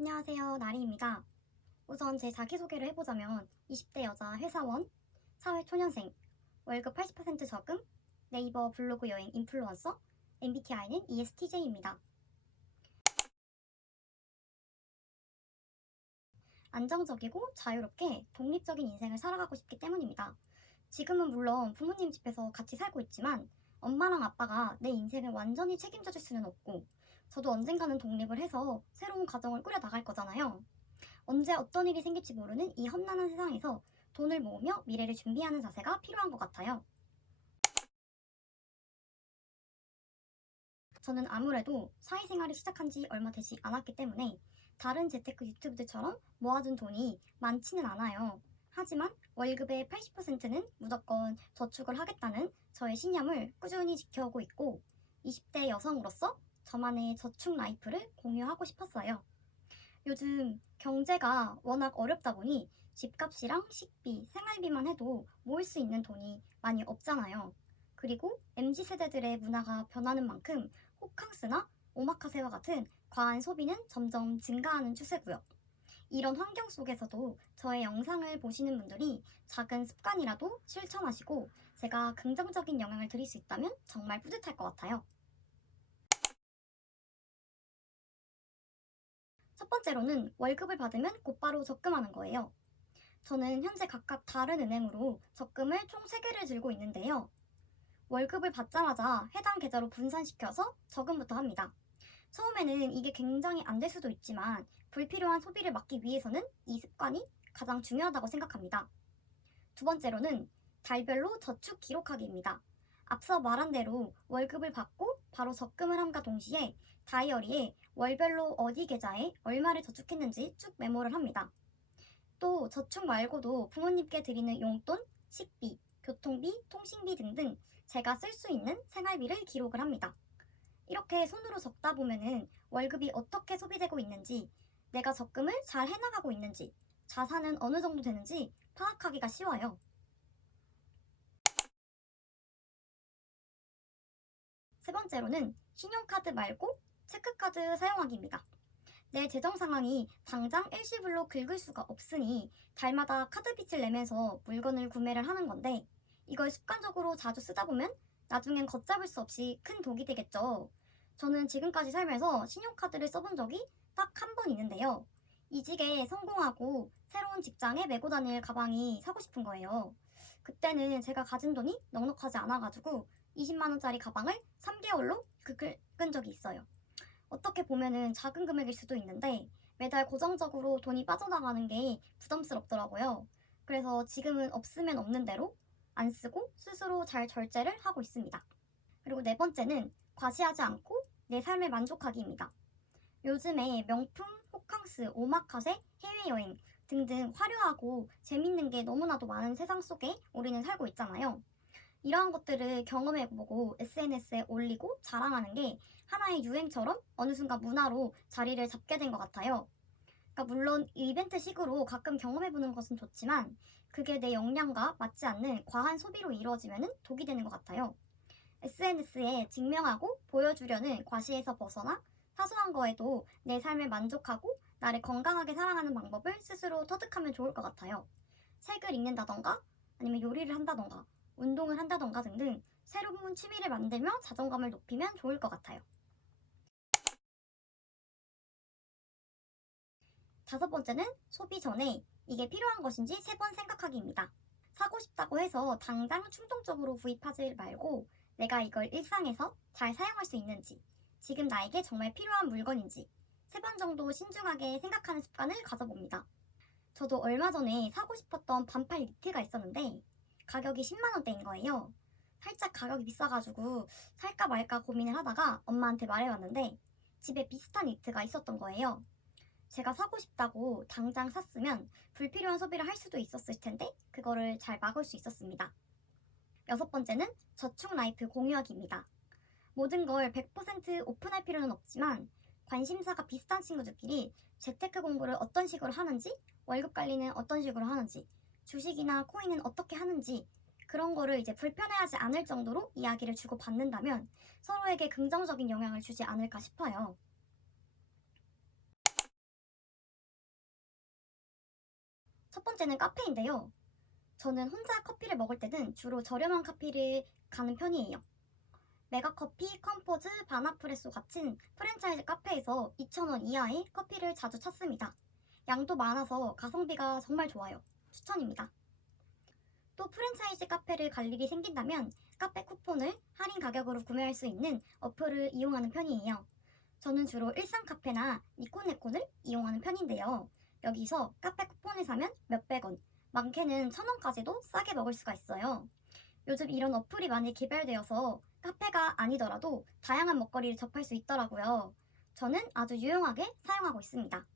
안녕하세요. 나리입니다. 우선 제 자기소개를 해보자면 20대 여자 회사원, 사회초년생, 월급 80% 저금, 네이버 블로그 여행 인플루언서, MBTI는 ESTJ입니다. 안정적이고 자유롭게 독립적인 인생을 살아가고 싶기 때문입니다. 지금은 물론 부모님 집에서 같이 살고 있지만 엄마랑 아빠가 내 인생을 완전히 책임져 줄 수는 없고 저도 언젠가는 독립을 해서 새로운 가정을 꾸려 나갈 거잖아요. 언제 어떤 일이 생길지 모르는 이 험난한 세상에서 돈을 모으며 미래를 준비하는 자세가 필요한 것 같아요. 저는 아무래도 사회생활을 시작한 지 얼마 되지 않았기 때문에 다른 재테크 유튜브들처럼 모아둔 돈이 많지는 않아요. 하지만 월급의 80%는 무조건 저축을 하겠다는 저의 신념을 꾸준히 지켜오고 있고 20대 여성으로서 저만의 저축 라이프를 공유하고 싶었어요. 요즘 경제가 워낙 어렵다 보니 집값이랑 식비, 생활비만 해도 모을 수 있는 돈이 많이 없잖아요. 그리고 MZ 세대들의 문화가 변하는 만큼 호캉스나 오마카세와 같은 과한 소비는 점점 증가하는 추세고요. 이런 환경 속에서도 저의 영상을 보시는 분들이 작은 습관이라도 실천하시고 제가 긍정적인 영향을 드릴 수 있다면 정말 뿌듯할 것 같아요. 번째로는 월급을 받으면 곧바로 적금하는 거예요. 저는 현재 각각 다른 은행으로 적금을 총 3개를 들고 있는데요. 월급을 받자마자 해당 계좌로 분산시켜서 적금부터 합니다. 처음에는 이게 굉장히 안 될 수도 있지만 불필요한 소비를 막기 위해서는 이 습관이 가장 중요하다고 생각합니다. 두 번째로는 달별로 저축 기록하기입니다. 앞서 말한 대로 월급을 받고 바로 적금을 함과 동시에 다이어리에 월별로 어디 계좌에 얼마를 저축했는지 쭉 메모를 합니다. 또 저축 말고도 부모님께 드리는 용돈, 식비, 교통비, 통신비 등등 제가 쓸 수 있는 생활비를 기록을 합니다. 이렇게 손으로 적다 보면은 월급이 어떻게 소비되고 있는지, 내가 적금을 잘 해나가고 있는지, 자산은 어느 정도 되는지 파악하기가 쉬워요. 세 번째로는 신용카드 말고 체크카드 사용하기입니다. 내 재정 상황이 당장 일시불로 긁을 수가 없으니 달마다 카드빚을 내면서 물건을 구매를 하는 건데 이걸 습관적으로 자주 쓰다 보면 나중엔 걷잡을 수 없이 큰 독이 되겠죠. 저는 지금까지 살면서 신용카드를 써본 적이 딱 한 번 있는데요. 이직에 성공하고 새로운 직장에 메고 다닐 가방이 사고 싶은 거예요. 그때는 제가 가진 돈이 넉넉하지 않아가지고 20만원짜리 가방을 3개월로 긁은 적이 있어요. 어떻게 보면은 작은 금액일 수도 있는데 매달 고정적으로 돈이 빠져나가는 게 부담스럽더라고요. 그래서 지금은 없으면 없는 대로 안 쓰고 스스로 잘 절제를 하고 있습니다. 그리고 네 번째는 과시하지 않고 내 삶에 만족하기입니다. 요즘에 명품, 호캉스, 오마카세, 해외여행 등등 화려하고 재밌는 게 너무나도 많은 세상 속에 우리는 살고 있잖아요. 이러한 것들을 경험해보고 SNS에 올리고 자랑하는 게 하나의 유행처럼 어느 순간 문화로 자리를 잡게 된 것 같아요. 그러니까 물론 이벤트식으로 가끔 경험해보는 것은 좋지만 그게 내 역량과 맞지 않는 과한 소비로 이루어지면 독이 되는 것 같아요. SNS에 증명하고 보여주려는 과시에서 벗어나 사소한 거에도 내 삶을 만족하고 나를 건강하게 살아가는 방법을 스스로 터득하면 좋을 것 같아요. 책을 읽는다던가 아니면 요리를 한다던가 운동을 한다던가 등등 새로운 취미를 만들며 자존감을 높이면 좋을 것 같아요. 다섯 번째는 소비 전에 이게 필요한 것인지 세 번 생각하기입니다. 사고 싶다고 해서 당장 충동적으로 구입하지 말고 내가 이걸 일상에서 잘 사용할 수 있는지, 지금 나에게 정말 필요한 물건인지 세 번 정도 신중하게 생각하는 습관을 가져봅니다. 저도 얼마 전에 사고 싶었던 반팔 니트가 있었는데 가격이 10만원대인 거예요. 살짝 가격이 비싸가지고 살까 말까 고민을 하다가 엄마한테 말해봤는데 집에 비슷한 니트가 있었던 거예요. 제가 사고 싶다고 당장 샀으면 불필요한 소비를 할 수도 있었을 텐데 그거를 잘 막을 수 있었습니다. 여섯 번째는 저축 라이프 공유하기입니다. 모든 걸 100% 오픈할 필요는 없지만 관심사가 비슷한 친구들끼리 재테크 공부를 어떤 식으로 하는지, 월급 관리는 어떤 식으로 하는지, 주식이나 코인은 어떻게 하는지 그런 거를 이제 불편해하지 않을 정도로 이야기를 주고 받는다면 서로에게 긍정적인 영향을 주지 않을까 싶어요. 첫 번째는 카페인데요. 저는 혼자 커피를 먹을 때는 주로 저렴한 카페를 가는 편이에요. 메가커피, 컴포즈, 바나프레소 같은 프랜차이즈 카페에서 2,000원 이하의 커피를 자주 찾습니다. 양도 많아서 가성비가 정말 좋아요. 추천입니다. 또 프랜차이즈 카페를 갈 일이 생긴다면 카페 쿠폰을 할인 가격으로 구매할 수 있는 어플을 이용하는 편이에요. 저는 주로 일산 카페나 니코네콘을 이용하는 편인데요. 여기서 카페 쿠폰을 사면 몇백 원, 많게는 천 원까지도 싸게 먹을 수가 있어요. 요즘 이런 어플이 많이 개발되어서 카페가 아니더라도 다양한 먹거리를 접할 수 있더라고요. 저는 아주 유용하게 사용하고 있습니다.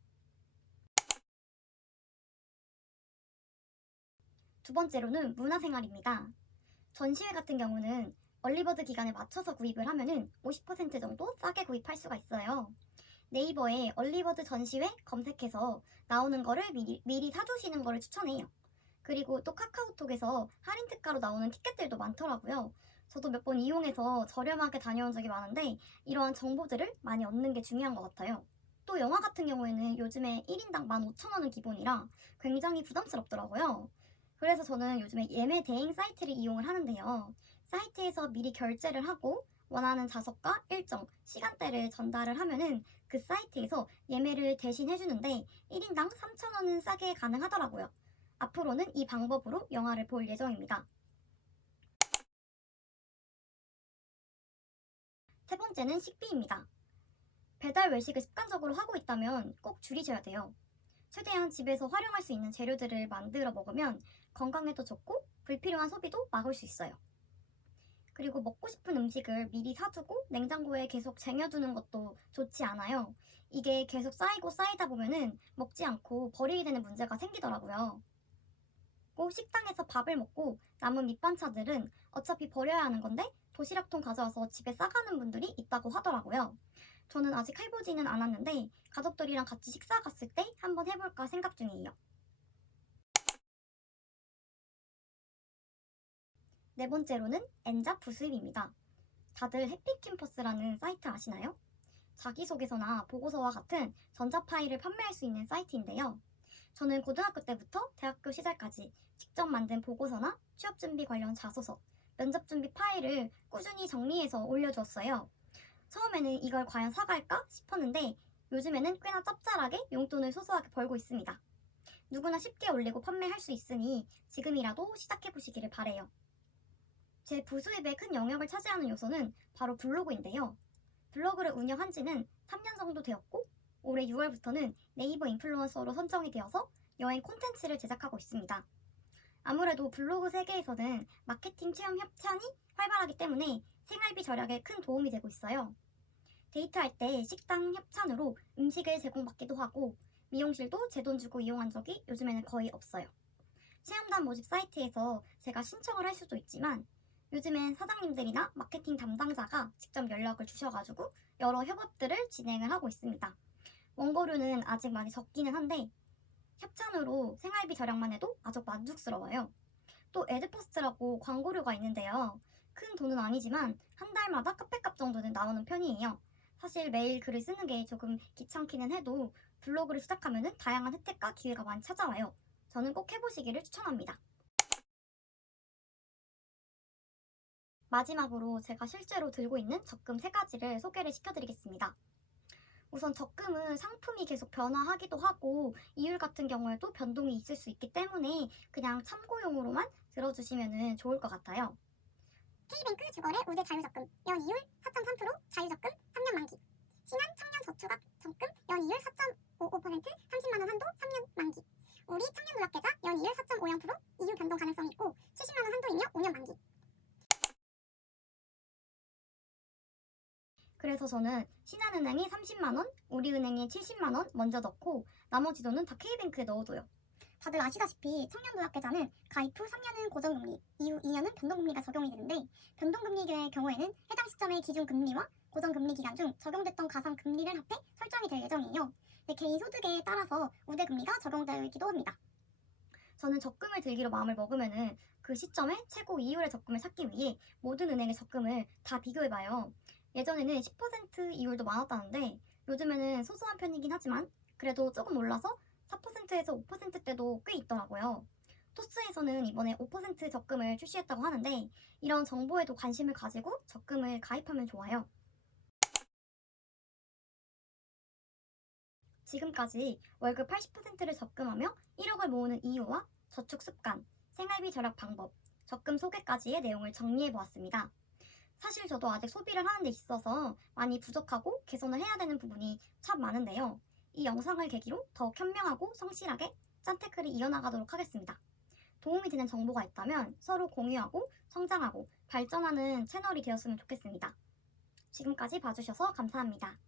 두 번째로는 문화생활입니다. 전시회 같은 경우는 얼리버드 기간에 맞춰서 구입을 하면은 50% 정도 싸게 구입할 수가 있어요. 네이버에 얼리버드 전시회 검색해서 나오는 거를 미리, 미리 사두시는 거를 추천해요. 그리고 또 카카오톡에서 할인 특가로 나오는 티켓들도 많더라고요. 저도 몇 번 이용해서 저렴하게 다녀온 적이 많은데 이러한 정보들을 많이 얻는 게 중요한 것 같아요. 또 영화 같은 경우에는 요즘에 1인당 15,000원은 기본이라 굉장히 부담스럽더라고요. 그래서 저는 요즘에 예매 대행 사이트를 이용을 하는데요. 사이트에서 미리 결제를 하고 원하는 좌석과 일정, 시간대를 전달을 하면은 그 사이트에서 예매를 대신 해주는데 1인당 3,000원은 싸게 가능하더라고요. 앞으로는 이 방법으로 영화를 볼 예정입니다. 세 번째는 식비입니다. 배달 외식을 습관적으로 하고 있다면 꼭 줄이셔야 돼요. 최대한 집에서 활용할 수 있는 재료들을 만들어 먹으면 건강에도 좋고 불필요한 소비도 막을 수 있어요. 그리고 먹고 싶은 음식을 미리 사두고 냉장고에 계속 쟁여두는 것도 좋지 않아요. 이게 계속 쌓이고 쌓이다 보면은 먹지 않고 버리게 되는 문제가 생기더라고요. 꼭 식당에서 밥을 먹고 남은 밑반찬들은 어차피 버려야 하는 건데 도시락통 가져와서 집에 싸가는 분들이 있다고 하더라고요. 저는 아직 해보지는 않았는데 가족들이랑 같이 식사 갔을 때 한번 해볼까 생각 중이에요. 네 번째로는 엔잡 부수입입니다. 다들 해피캠퍼스라는 사이트 아시나요? 자기소개서나 보고서와 같은 전자 파일을 판매할 수 있는 사이트인데요. 저는 고등학교 때부터 대학교 시절까지 직접 만든 보고서나 취업 준비 관련 자소서, 면접 준비 파일을 꾸준히 정리해서 올려주었어요. 처음에는 이걸 과연 사갈까 싶었는데 요즘에는 꽤나 짭짤하게 용돈을 소소하게 벌고 있습니다. 누구나 쉽게 올리고 판매할 수 있으니 지금이라도 시작해보시기를 바래요. 제 부수입의 큰 영역을 차지하는 요소는 바로 블로그인데요. 블로그를 운영한 지는 3년 정도 되었고 올해 6월부터는 네이버 인플루언서로 선정이 되어서 여행 콘텐츠를 제작하고 있습니다. 아무래도 블로그 세계에서는 마케팅 체험 협찬이 활발하기 때문에 생활비 절약에 큰 도움이 되고 있어요. 데이트할 때 식당 협찬으로 음식을 제공받기도 하고 미용실도 제 돈 주고 이용한 적이 요즘에는 거의 없어요. 체험단 모집 사이트에서 제가 신청을 할 수도 있지만 요즘엔 사장님들이나 마케팅 담당자가 직접 연락을 주셔가지고 여러 협업들을 진행을 하고 있습니다. 원고료는 아직 많이 적기는 한데 협찬으로 생활비 절약만 해도 아주 만족스러워요. 또 에드포스트라고 광고료가 있는데요. 큰 돈은 아니지만 한 달마다 카페값 정도는 나오는 편이에요. 사실 매일 글을 쓰는 게 조금 귀찮기는 해도 블로그를 시작하면 다양한 혜택과 기회가 많이 찾아와요. 저는 꼭 해보시기를 추천합니다. 마지막으로 제가 실제로 들고 있는 적금 세 가지를 소개를 시켜드리겠습니다. 우선 적금은 상품이 계속 변화하기도 하고 이율 같은 경우에도 변동이 있을 수 있기 때문에 그냥 참고용으로만 들어주시면 좋을 것 같아요. K뱅크 주거래 우대 자유적금 연 이율 4.3% 자유적금 3년 만기 신한 청년 저축업 적금 연 이율 4.55% 30만 원 한도 3년 만기 우리 청년 노약계좌 연 이율 4.50% 이율 변동 가능성이 있고 70만 원 한도 입력 5년 만기 그래서 저는 신한은행에 30만원, 우리은행에 70만원 먼저 넣고 나머지 돈은 다 K뱅크에 넣어둬요. 다들 아시다시피 청년 노약계좌는 가입 후 3년은 고정금리 이후 2년은 변동금리가 적용이 되는데 변동금리의 경우에는 해당 시점의 기준금리와 고정금리 기간 중 적용됐던 가상금리를 합해 설정이 될 예정이에요 네, 개인 소득에 따라서 우대금리가 적용되기도 합니다 저는 적금을 들기로 마음을 먹으면은 그 시점에 최고 이율의 적금을 찾기 위해 모든 은행의 적금을 다 비교해봐요. 예전에는 10% 이율도 많았다는데 요즘에는 소소한 편이긴 하지만 그래도 조금 올라서 4% 10%에서 5%대도 꽤 있더라고요. 토스에서는 이번에 5% 적금을 출시했다고 하는데 이런 정보에도 관심을 가지고 적금을 가입하면 좋아요. 지금까지 월급 80%를 적금하며 1억을 모으는 이유와 저축 습관, 생활비 절약 방법, 적금 소개까지의 내용을 정리해 보았습니다. 사실 저도 아직 소비를 하는 데 있어서 많이 부족하고 개선을 해야 되는 부분이 참 많은데요. 이 영상을 계기로 더 현명하고 성실하게 짠테크를 이어나가도록 하겠습니다. 도움이 되는 정보가 있다면 서로 공유하고 성장하고 발전하는 채널이 되었으면 좋겠습니다. 지금까지 봐주셔서 감사합니다.